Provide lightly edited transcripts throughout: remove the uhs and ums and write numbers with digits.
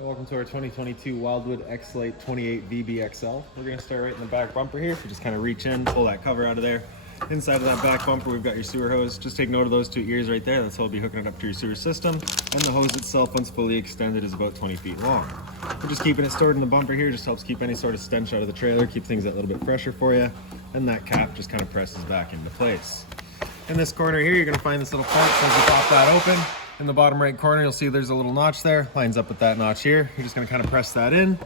Welcome to our 2022 Wildwood X-Lite 28 VBXL. We're going to start right in the back bumper here. So just kind of reach in, pull that cover out of there. Inside of that back bumper, we've got your sewer hose. Just take note of those two ears right there. That's how we'll be hooking it up to your sewer system. And the hose itself, once fully extended, is about 20 feet long. We're just keeping it stored in the bumper here. Just helps keep any sort of stench out of the trailer, keep things a little bit fresher for you. And that cap just kind of presses back into place. In this corner here, you're going to find this little port. So as you pop that open, in the bottom right corner, you'll see there's a little notch there. Lines up with that notch here. You're just going to kind of press that in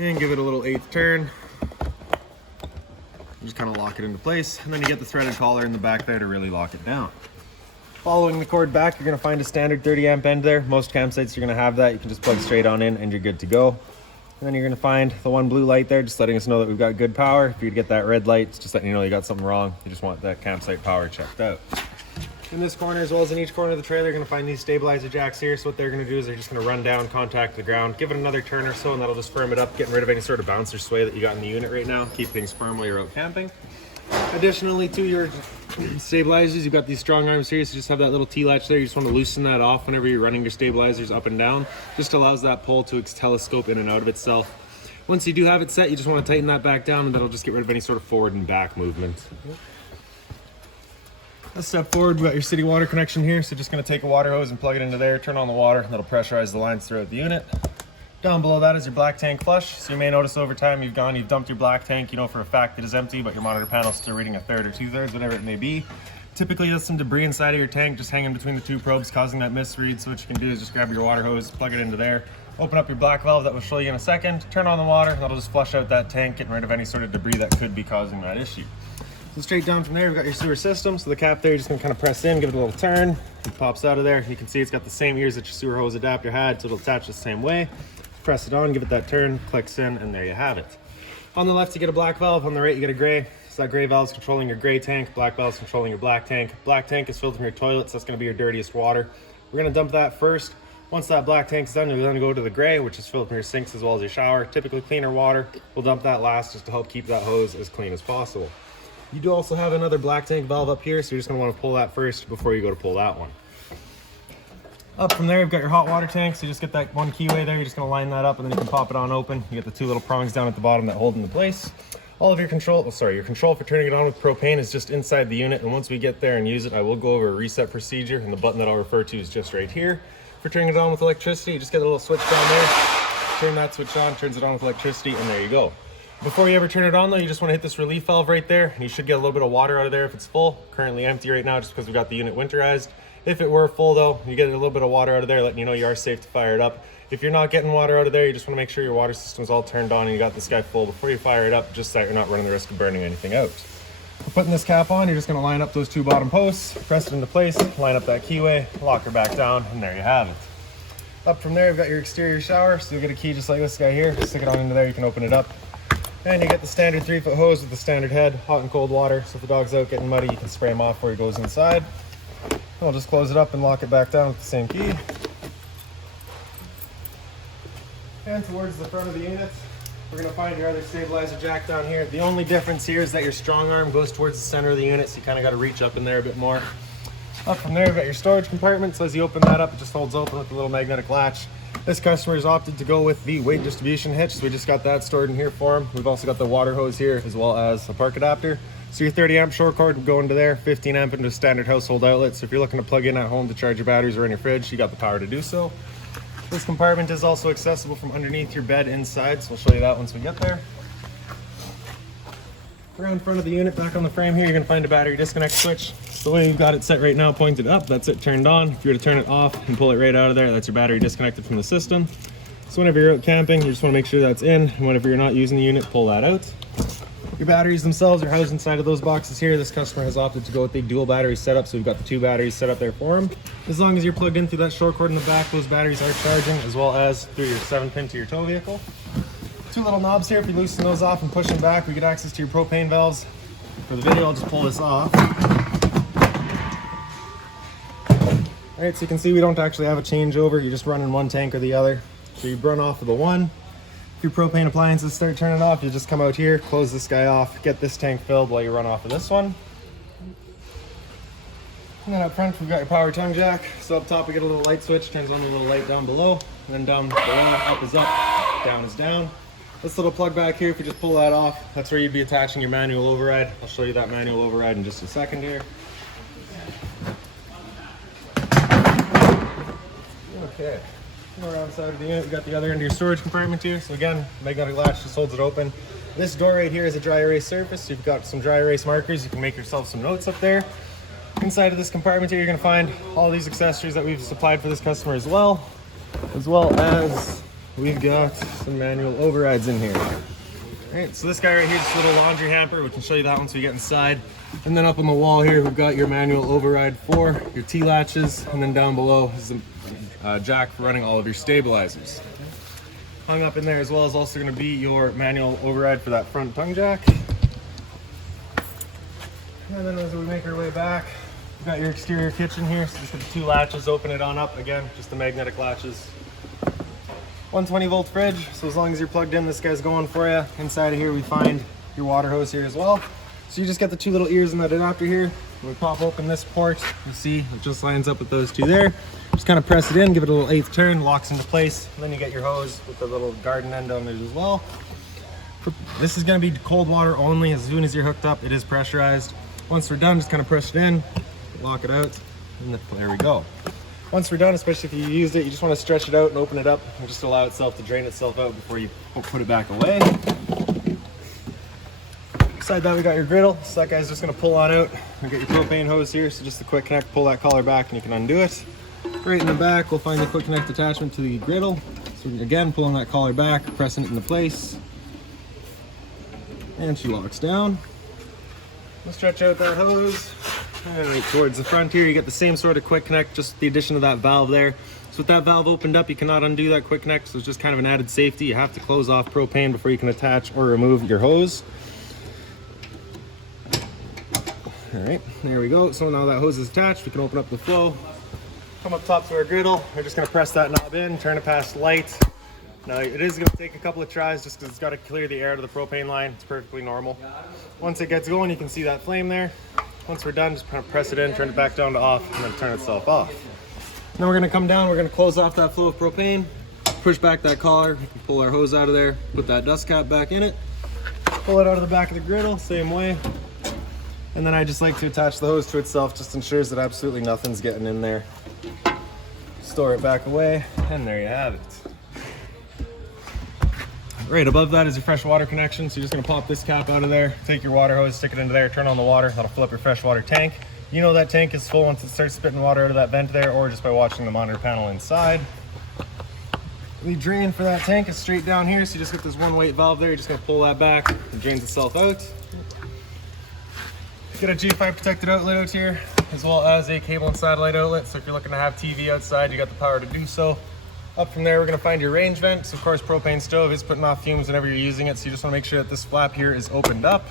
and give it a little 1/8 turn. Just kind of lock it into place, and then you get the threaded collar in the back there to really lock it down. Following the cord back, you're going to find a standard 30 amp end there. Most campsites you're going to have that. You can just plug straight on in and you're good to go. And then you're going to find the one blue light there, just letting us know that we've got good power. If you get that red light, it's just letting you know you got something wrong. You just want that campsite power checked out. In this corner, as well as in each corner of the trailer, you're going to find these stabilizer jacks here. So what they're going to do is they're just going to run down, contact the ground, give it another turn or so, and that'll just firm it up, getting rid of any sort of bounce or sway that you got in the unit right now. Keep things firm while you're out camping. Additionally to your stabilizers, you've got these strong arms here, so just have that little T-latch there. You just want to loosen that off whenever you're running your stabilizers up and down. Just allows that pole to telescope in and out of itself. Once you do have it set, you just want to tighten that back down, and that'll just get rid of any sort of forward and back movement. Let's step forward. We've got your city water connection here, so just going to take a water hose and plug it into there, turn on the water, and that'll pressurize the lines throughout the unit. Down below that is your black tank flush. So you may notice over time you've dumped your black tank, you know for a fact it is empty, but your monitor panel is still reading 1/3 or 2/3, whatever it may be. Typically there's some debris inside of your tank just hanging between the two probes causing that misread. So what you can do is just grab your water hose, plug it into there, open up your black valve that will show you in a second, turn on the water, and that'll just flush out that tank, getting rid of any sort of debris that could be causing that issue. So straight down from there, we've got your sewer system. So the cap there, you're just gonna kind of press in, give it a little turn. It pops out of there. You can see it's got the same ears that your sewer hose adapter had, so it'll attach the same way. Press it on, give it that turn, clicks in, and there you have it. On the left, you get a black valve. On the right, you get a gray. So that gray valve is controlling your gray tank. Black valve is controlling your black tank. Black tank is filled from your toilet, so that's gonna be your dirtiest water. We're gonna dump that first. Once that black tank is done, you're gonna go to the gray, which is filled from your sinks as well as your shower. Typically cleaner water. We'll dump that last just to help keep that hose as clean as possible. You do also have another black tank valve up here, so you're just gonna wanna pull that first before you go to pull that one. Up from there, you've got your hot water tank, so you just get that one keyway there, you're just gonna line that up, and then you can pop it on open. You get the two little prongs down at the bottom that hold into place. All of your control, your control for turning it on with propane is just inside the unit, and once we get there and use it, I will go over a reset procedure, and the button that I'll refer to is just right here. For turning it on with electricity, you just get a little switch down there, turn that switch on, turns it on with electricity, and there you go. Before you ever turn it on though, you just want to hit this relief valve right there, and you should get a little bit of water out of there if it's full. Currently empty right now just because we got the unit winterized. If it were full though, you get a little bit of water out of there, letting you know you are safe to fire it up. If you're not getting water out of there, you just want to make sure your water system's all turned on and you got this guy full before you fire it up, just so that you're not running the risk of burning anything out. For putting this cap on, you're just going to line up those two bottom posts, press it into place, line up that keyway, lock her back down, and there you have it. Up from there, you've got your exterior shower, so you'll get a key just like this guy here. Stick it on into there, you can open it up. And you get the standard 3-foot hose with the standard head, hot and cold water. So if the dog's out getting muddy, you can spray him off before he goes inside. We'll just close it up and lock it back down with the same key. And towards the front of the unit, we're going to find your other stabilizer jack down here. The only difference here is that your strong arm goes towards the center of the unit, so you kind of got to reach up in there a bit more. Up from there, we've got your storage compartment. So as you open that up, it just holds open with the little magnetic latch. This customer has opted to go with the weight distribution hitch, so we just got that stored in here for him. We've also got the water hose here, as well as a park adapter. So your 30 amp short cord would go into there, 15 amp into a standard household outlet. So if you're looking to plug in at home to charge your batteries or in your fridge, you got the power to do so. This compartment is also accessible from underneath your bed inside, so we'll show you that once we get there. Around front of the unit, back on the frame here, you're gonna find a battery disconnect switch. So the way you've got it set right now, pointed up, that's it turned on. If you were to turn it off and pull it right out of there, that's your battery disconnected from the system. So whenever you're out camping, you just wanna make sure that's in, and whenever you're not using the unit, pull that out. Your batteries themselves are housed inside of those boxes here. This customer has opted to go with the dual battery setup, so we've got the two batteries set up there for him. As long as you're plugged in through that short cord in the back, those batteries are charging, as well as through your 7-pin to your tow vehicle. Two little knobs here. If you loosen those off and push them back, we get access to your propane valves. For the video, I'll just pull this off. All right, so you can see we don't actually have a changeover. You're just running one tank or the other. So you run off of the one. If your propane appliances start turning off, you just come out here, close this guy off, get this tank filled while you run off of this one. And then up front, we've got your power tongue jack. So up top, we get a little light switch, turns on a little light down below. And then down below, up is up, down is down. This little plug back here, if you just pull that off, that's where you'd be attaching your manual override. I'll show you that manual override in just a second here. Okay, around the side of the unit, we got the other end of your storage compartment here. So again, magnetic latch just holds it open. This door right here is a dry erase surface. You've got some dry erase markers. You can make yourself some notes up there. Inside of this compartment here, you're gonna find all these accessories that we've supplied for this customer as well as we've got some manual overrides in here. All right, so this guy right here is a little laundry hamper. We can show you that once we get inside. And then up on the wall here, we've got your manual override for your T-latches. And then down below is the jack for running all of your stabilizers. Hung up in there as well is also going to be your manual override for that front tongue jack. And then as we make our way back, we've got your exterior kitchen here. So just got the 2 latches, open it on up. Again, just the magnetic latches. 120 volt fridge, so as long as you're plugged in, this guy's going for you. Inside of here, we find your water hose here as well. So you just get the 2 little ears in that adapter here. When we pop open this port, you see it just lines up with those 2 there. Just kind of press it in, give it a little 1/8 turn, locks into place. And then you get your hose with the little garden end on there as well. This is going to be cold water only. As soon as you're hooked up, it is pressurized. Once we're done, just kind of press it in, lock it out, and there we go. Once we're done, especially if you used it, you just want to stretch it out and open it up and just allow itself to drain itself out before you put it back away. Beside that, we got your griddle. So that guy's just going to pull on out. We got your propane hose here, so just a quick connect, pull that collar back and you can undo it. Right in the back, we'll find the quick connect attachment to the griddle. So again, pulling that collar back, pressing it into place. And she locks down. We'll stretch out that hose. And right towards the front here, you get the same sort of quick connect, just the addition of that valve there. So with that valve opened up, you cannot undo that quick connect, so it's just kind of an added safety. You have to close off propane before you can attach or remove your hose. All right, there we go. So now that hose is attached, we can open up the flow. Come up top to our griddle. We're just gonna press that knob in, turn it past light. Now it is gonna take a couple of tries just because it's gotta clear the air to the propane line. It's perfectly normal. Once it gets going, you can see that flame there. Once we're done, just kind of press it in, turn it back down to off, and then turn itself off. Then we're gonna come down, we're gonna close off that flow of propane, push back that collar, we can pull our hose out of there, put that dust cap back in it, pull it out of the back of the griddle, same way. And then I just like to attach the hose to itself, just ensures that absolutely nothing's getting in there. Store it back away, and there you have it. Right above that is your fresh water connection. So you're just gonna pop this cap out of there, take your water hose, stick it into there, turn on the water. That'll fill up your fresh water tank. You know that tank is full once it starts spitting water out of that vent there, or just by watching the monitor panel inside. The drain for that tank is straight down here. So you just get this 1-weight valve there. You're just gonna pull that back. It drains itself out. Get a Gfi Protected Outlet out here, as well as a cable and satellite outlet. So if you're looking to have TV outside, you got the power to do so. Up from there, we're gonna find your range vent. So of course, propane stove is putting off fumes whenever you're using it. So you just wanna make sure that this flap here is opened up,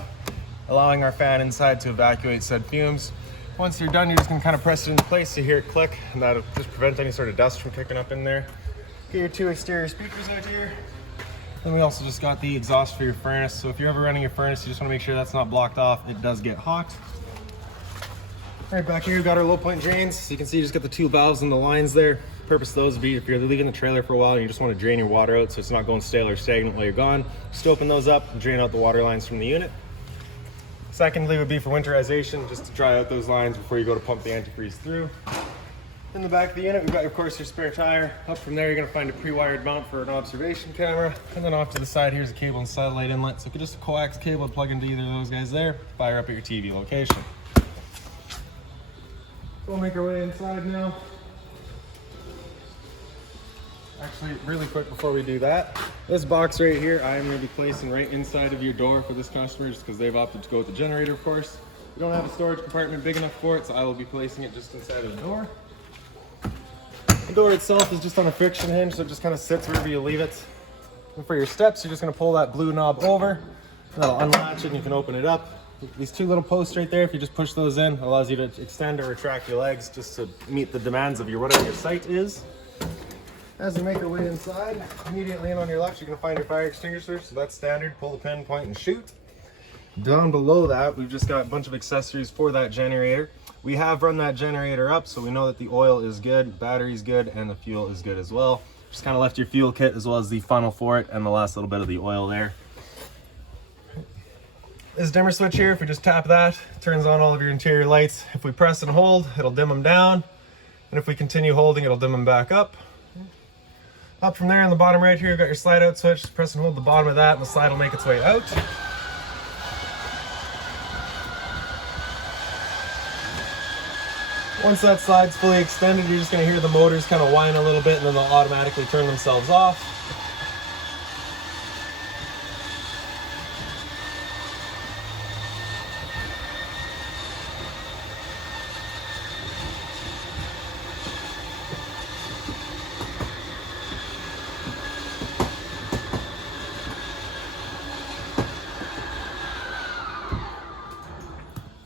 allowing our fan inside to evacuate said fumes. Once you're done, you're just gonna kind of press it into place. So you hear it click, and that'll just prevent any sort of dust from kicking up in there. Get your 2 exterior speakers out here. Then we also just got the exhaust for your furnace. So if you're ever running your furnace, you just wanna make sure that's not blocked off. It does get hot. Right back here, we've got our low point drains. So you can see you just got the 2 valves and the lines there. Purpose of those would be if you're leaving the trailer for a while and you just want to drain your water out so it's not going stale or stagnant while you're gone, just open those up and drain out the water lines from the unit. Secondly would be for winterization, just to dry out those lines before you go to pump the antifreeze through. In the back of the unit, we've got, of course, your spare tire. Up from there, you're gonna find a pre-wired mount for an observation camera. And then off to the side, here's a cable and satellite inlet. So just a coax cable and plug into either of those guys there, fire up at your TV location. We'll make our way inside now. Actually, really quick before we do that, this box right here, I am going to be placing right inside of your door for this customer just because they've opted to go with the generator, of course. We don't have a storage compartment big enough for it, so I will be placing it just inside of the door. The door itself is just on a friction hinge, so it just kind of sits wherever you leave it. And for your steps, you're just going to pull that blue knob over. That'll unlatch it and you can open it up. These 2 little posts right there, if you just push those in, allows you to extend or retract your legs just to meet the demands of whatever your site is. As you make your way inside, immediately in on your left, you're gonna find your fire extinguisher. So that's standard, pull the pin, point and shoot. Down below that, we've just got a bunch of accessories for that generator. We have run that generator up, so we know that the oil is good, battery's good, and the fuel is good as well. Just kind of left your fuel kit as well as the funnel for it and the last little bit of the oil there. This dimmer switch here, if we just tap that, turns on all of your interior lights. If we press and hold, it'll dim them down. And if we continue holding, it'll dim them back up. Up from there on the bottom right here, you've got your slide out switch. Press and hold the bottom of that and the slide will make its way out. Once that slide's fully extended, you're just going to hear the motors kind of whine a little bit and then they'll automatically turn themselves off.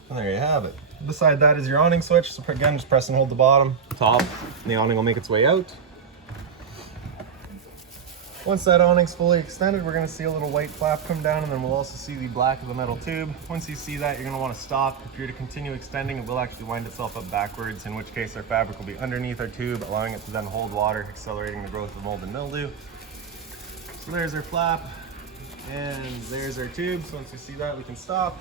And there you have it. Beside that is your awning switch. So again, just press and hold the bottom, top, and the awning will make its way out. Once that awning's fully extended, we're going to see a little white flap come down, and then we'll also see the black of the metal tube. Once you see that, you're going to want to stop. If you're to continue extending, it will actually wind itself up backwards, in which case our fabric will be underneath our tube, allowing it to then hold water, accelerating the growth of mold and mildew. So there's our flap, and there's our tube. So once you see that, we can stop.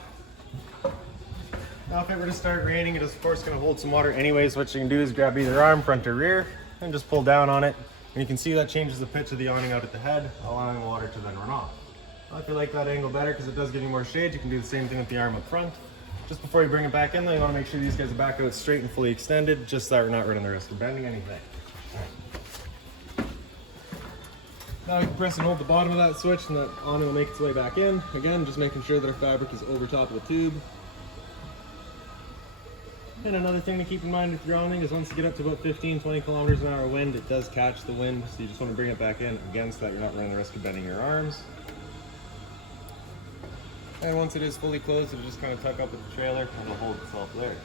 Now if it were to start raining, it is of course going to hold some water anyways. What you can do is grab either arm, front or rear, and just pull down on it. And you can see that changes the pitch of the awning out at the head, allowing water to then run off. Now if you like that angle better, because it does give you more shade, you can do the same thing with the arm up front. Just before you bring it back in though, you want to make sure these guys are back out straight and fully extended, just so that we're not running the risk of bending anything. Now you can press and hold the bottom of that switch and the awning will make its way back in. Again, just making sure that our fabric is over top of the tube. And another thing to keep in mind with your awning is once you get up to about 15-20 kilometers an hour wind, it does catch the wind, so you just want to bring it back in again so that you're not running the risk of bending your arms. And once it is fully closed, it'll just kind of tuck up with the trailer and it'll hold itself there.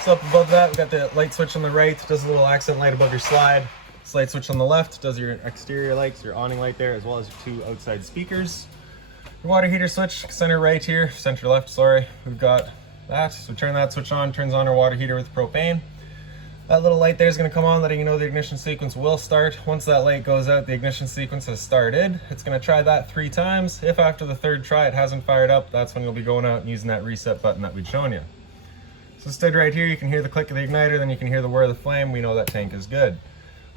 So up above that, we've got the light switch on the right, does a little accent light above your slide. This light switch on the left does your exterior lights, your awning light there, as well as your 2 outside speakers. Your water heater switch, center right here, center left, sorry. We've got that, so turn that switch on, turns on our water heater with propane. That little light there is going to come on, letting you know the ignition sequence will start. Once that light goes out, the ignition sequence has started. It's going to try that 3 times. If after the 3rd try it hasn't fired up, that's when you'll be going out and using that reset button that we'd shown you. So stood right here, you can hear the click of the igniter, then you can hear the whir of the flame. We know that tank is good.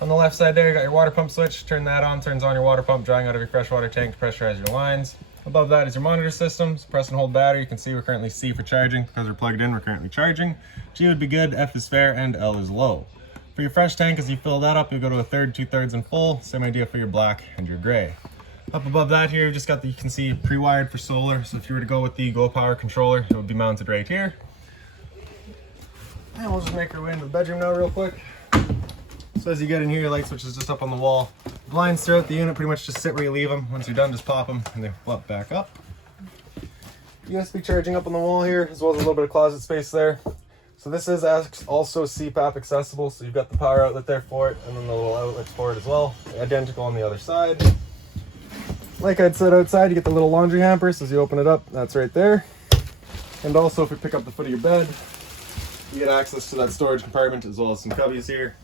On the left side there, you got your water pump switch. Turn that on, turns on your water pump, drawing out of your freshwater tank to pressurize your lines. Above that is your monitor system. So press and hold battery. You can see we're currently C for charging. Because we're plugged in, we're currently charging. G would be good, F is fair, and L is low. For your fresh tank, as you fill that up, you'll go to 1/3, 2/3, and full. Same idea for your black and your gray. Up above that here, you've just got the, you can see, pre-wired for solar. So if you were to go with the Go Power controller, it would be mounted right here. And we'll just make our way into the bedroom now real quick. So as you get in here, your light switch is just up on the wall. Blinds throughout the unit pretty much just sit where you leave them. Once you're done, just pop them and they flop back up. USB charging up on the wall here, as well as a little bit of closet space there. So this is also CPAP accessible, so you've got the power outlet there for it, and then the little outlets for it as well. Identical on the other side. Like I'd said outside, you get the little laundry hamper, so as you open it up, that's right there. And also if you pick up the foot of your bed, you get access to that storage compartment as well as some cubbies here.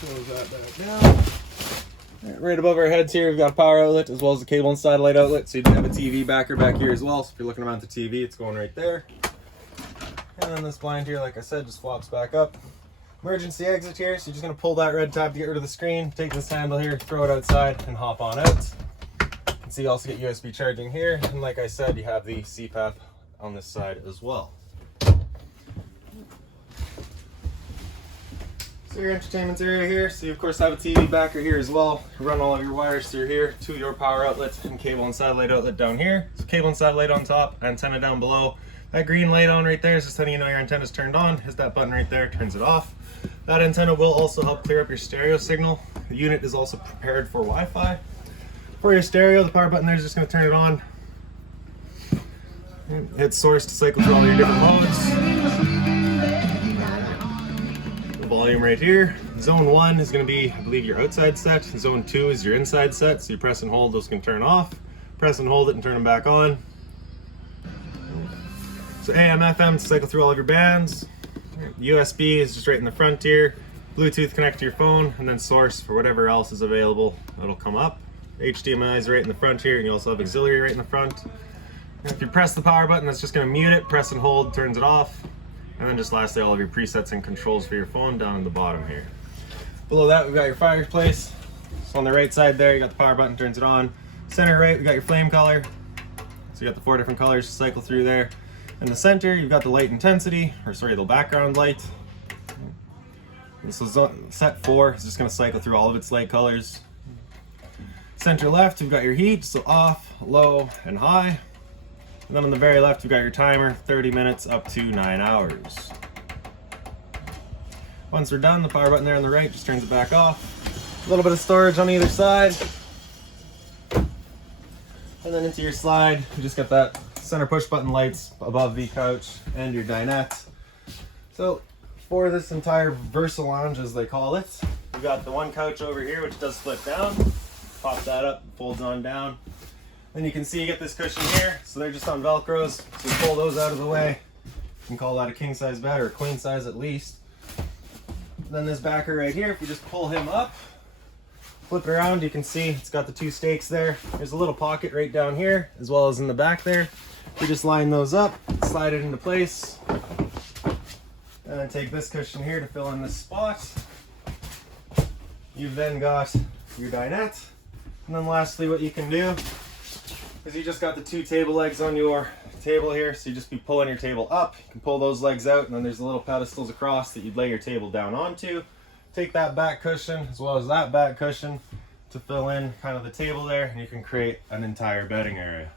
Close that back down. Right above our heads here, we've got a power outlet as well as a cable and satellite outlet. So you do have a TV backer back here as well. So if you're looking around the TV, it's going right there. And then this blind here, like I said, just flops back up. Emergency exit here. So you're just going to pull that red tab to get rid of the screen. Take this handle here, throw it outside, and hop on out. You can see you also get USB charging here. And like I said, you have the CPAP on this side as well. So your entertainment area here, so you of course have a TV backer here as well. You run all of your wires through here to your power outlets and cable and satellite outlet down here. So cable and satellite on top, antenna down below. That green light on right there is just letting you know your antenna is turned on. Hit that button right there, turns it off. That antenna will also help clear up your stereo signal. The unit is also prepared for Wi-Fi. For your stereo, the power button there is just going to turn it on. Hit source to cycle through all your different modes. Volume right here, Zone 1 is going to be, I believe, your outside set. Zone 2 is your inside set. So you press and hold, those can turn off. Press and hold it and turn them back on. So AM, FM, cycle through all of your bands. USB is just right in the front here. Bluetooth connect to your phone, and then source for whatever else is available. That'll come up. HDMI is right in the front here, and you also have auxiliary right in the front. And if you press the power button, that's just going to mute it. Press and hold turns it off. And then just lastly, all of your presets and controls for your phone down in the bottom here. Below that, we've got your fireplace. So on the right side there, you got the power button, turns it on. Center right, we got your flame color. So you got the 4 different colors to cycle through there. In the center, you've got the light intensity, or sorry, the background light. This is set 4, it's just going to cycle through all of its light colors. Center left, you've got your heat, so off, low, and high. And then on the very left, you've got your timer, 30 minutes up to 9 hours. Once we're done, the power button there on the right just turns it back off. A little bit of storage on either side. And then into your slide, you just got that center push button lights above the couch and your dinette. So for this entire Versa Lounge, as they call it, we've got the one couch over here, which does flip down. Pop that up, folds on down. Then you can see you get this cushion here, so they're just on Velcros. So you pull those out of the way. You can call that a king size bed or a queen size at least. Then this backer right here, if you just pull him up, flip it around, you can see it's got the 2 stakes there. There's a little pocket right down here, as well as in the back there. You just line those up, slide it into place, and then take this cushion here to fill in this spot. You've then got your dinette. And then lastly, what you can do is you just got the 2 table legs on your table here, so you just be pulling your table up. You can pull those legs out, and then there's the little pedestals across that you'd lay your table down onto. Take that back cushion as well as that back cushion to fill in kind of the table there, and you can create an entire bedding area.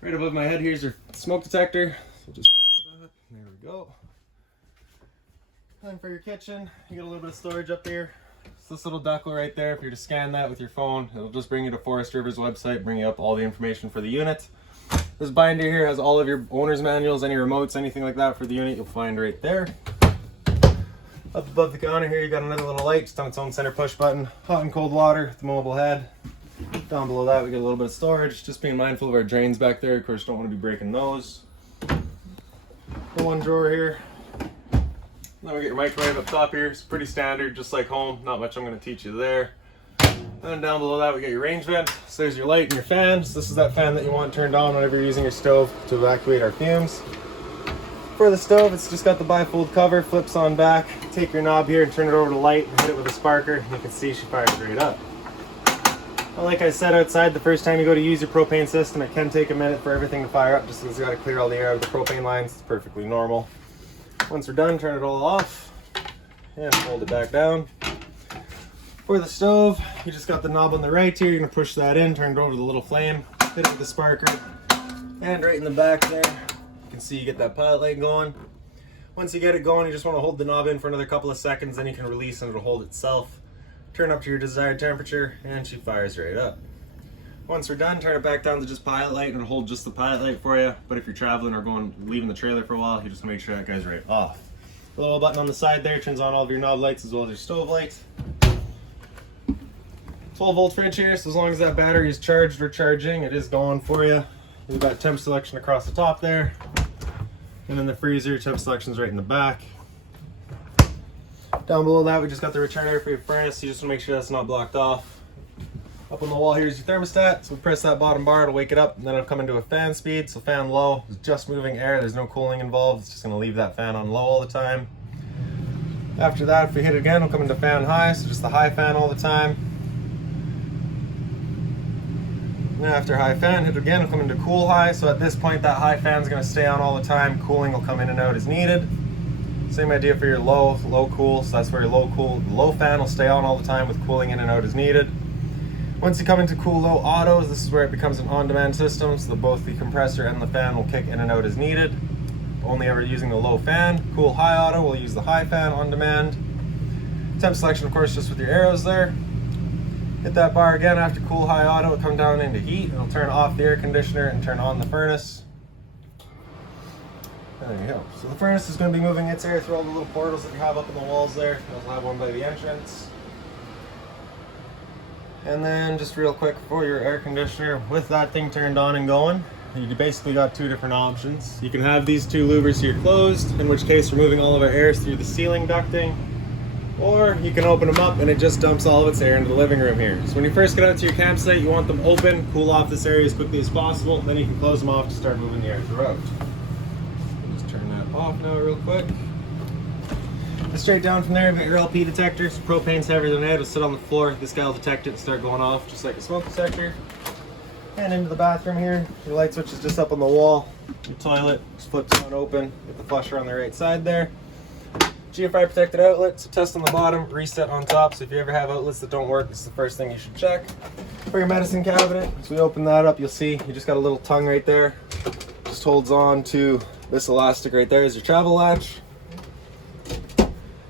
Right above my head here's your smoke detector, so just press that, there we go. And for your kitchen, you get a little bit of storage up here. It's this little decal right there. If you're to scan that with your phone, it'll just bring you to Forest River's website, bring you up all the information for the unit. This binder here has all of your owner's manuals, any remotes, anything like that for the unit, you'll find right there. Up above the counter here, you got another little light, just on its own center push button. Hot and cold water, the mobile head. Down below that, we get a little bit of storage. Just being mindful of our drains back there. Of course, don't want to be breaking those. The one drawer here. Then we get your microwave up top here. It's pretty standard, just like home. Not much I'm going to teach you there. And then down below that, we get your range vent. So there's your light and your fan. So this is that fan that you want turned on whenever you're using your stove to evacuate our fumes. For the stove, it's just got the bifold cover, flips on back. Take your knob here and turn it over to light and hit it with a sparker. You can see she fires straight up. Well, like I said outside, the first time you go to use your propane system, it can take a minute for everything to fire up just because you got to clear all the air out of the propane lines. It's perfectly normal. Once we're done, turn it all off and fold it back down. For the stove, you just got the knob on the right here. You're going to push that in, turn it over to the little flame, hit it with the sparker, and right in the back there, you can see you get that pilot light going. Once you get it going, you just want to hold the knob in for another couple of seconds, then you can release and it'll hold itself. Turn up to your desired temperature, and she fires right up. Once we're done, turn it back down to just pilot light, and it'll hold just the pilot light for you. But if you're traveling or leaving the trailer for a while, you just make sure that guy's right off. The little button on the side there turns on all of your knob lights as well as your stove lights. 12-volt fridge here, so as long as that battery is charged or charging, it is going for you. We've got temp selection across the top there. And then the freezer, temp selection's right in the back. Down below that, we just got the return air for your furnace. You just want to make sure that's not blocked off. Up on the wall here is your thermostat. So we press that bottom bar, it'll wake it up, and then it'll come into a fan speed. So fan low is just moving air. There's no cooling involved. It's just going to leave that fan on low all the time. After that, if we hit it again, it'll come into fan high. So just the high fan all the time. And after high fan, hit it again, it'll come into cool high. So at this point, that high fan is going to stay on all the time. Cooling will come in and out as needed. Same idea for your low cool. So that's where your low fan will stay on all the time with cooling in and out as needed. Once you come into cool low autos, this is where it becomes an on-demand system. So both the compressor and the fan will kick in and out as needed. Only ever using the low fan. Cool high auto, we'll use the high fan on demand. Temp selection, of course, just with your arrows there. Hit that bar again after cool high auto, it'll come down into heat. It'll turn off the air conditioner and turn on the furnace. There you go. So the furnace is going to be moving its air through all the little portals that you have up in the walls there. You also have one by the entrance. And then just real quick for your air conditioner, with that thing turned on and going, you basically got two different options. You can have these two louvers here closed, in which case we're moving all of our air through the ceiling ducting. Or you can open them up and it just dumps all of its air into the living room here. So when you first get out to your campsite, you want them open, cool off this area as quickly as possible. Then you can close them off to start moving the air throughout. Just turn that off now real quick. And straight down from there, you've got your LP detectors. Propane's heavier than air, it'll sit on the floor. This guy will detect it and start going off just like a smoke detector. And into the bathroom here, your light switch is just up on the wall. Your toilet just flips on open with the flusher on the right side there. Gfi Protected Outlets, so test on the bottom, reset on top. So if you ever have outlets that don't work, this is the first thing you should check. For your medicine cabinet, as we open that up, you'll see you just got a little tongue right there. Just holds on to this elastic right there is your travel latch.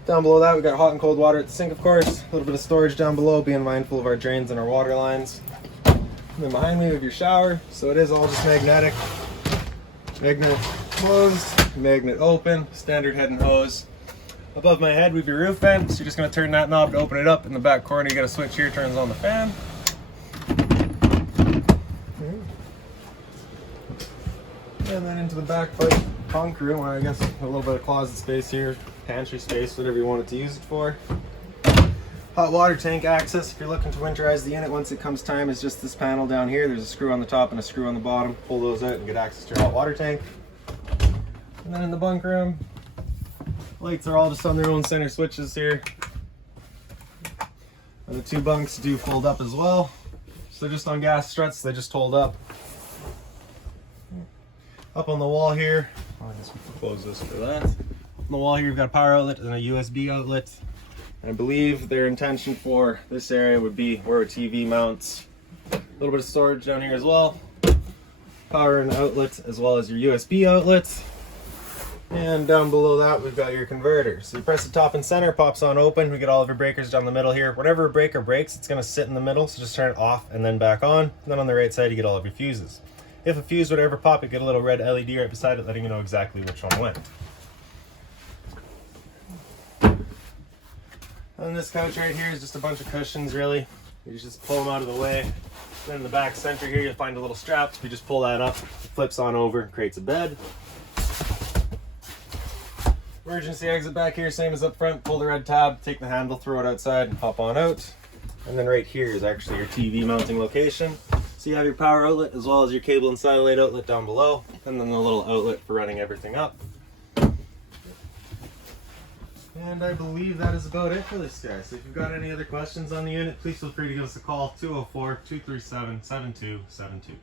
Down below that, we got hot and cold water at the sink, of course. A little bit of storage down below, being mindful of our drains and our water lines. And then behind me, we have your shower. So it is all just magnetic. Magnet closed, magnet open, standard head and hose. Above my head, we have your roof vent. So you're just going to turn that knob to open it up. In the back corner, you got a switch here, turns on the fan. And then into the back bunk room, or I guess a little bit of closet space here, pantry space, whatever you want it to use it for. Hot water tank access. If you're looking to winterize the unit, once it comes time, is just this panel down here. There's a screw on the top and a screw on the bottom. Pull those out and get access to your hot water tank. And then in the bunk room, lights are all just on their own center switches here. And the two bunks do fold up as well. So they're just on gas struts, they just hold up. Up on the wall here, I guess we can close this for that. On the wall here, you've got a power outlet and a USB outlet. And I believe their intention for this area would be where a TV mounts. A little bit of storage down here as well. Power and outlet, as well as your USB outlets. And down below that, we've got your converter. So you press the top and center, pops on open. We get all of your breakers down the middle here. Whenever a breaker breaks, it's going to sit in the middle. So just turn it off and then back on. And then on the right side, you get all of your fuses. If a fuse would ever pop, you get a little red LED right beside it, letting you know exactly which one went. And this couch right here is just a bunch of cushions, really. You just pull them out of the way. Then in the back center here, you'll find a little strap. If you just pull that up, it flips on over, creates a bed. Emergency exit back here, same as up front. Pull the red tab, take the handle, throw it outside, and hop on out. And then right here is actually your TV mounting location. So you have your power outlet as well as your cable and satellite outlet down below, and then the little outlet for running everything up. And I believe that is about it for this guy. So if you've got any other questions on the unit, please feel free to give us a call, 204-237-7272.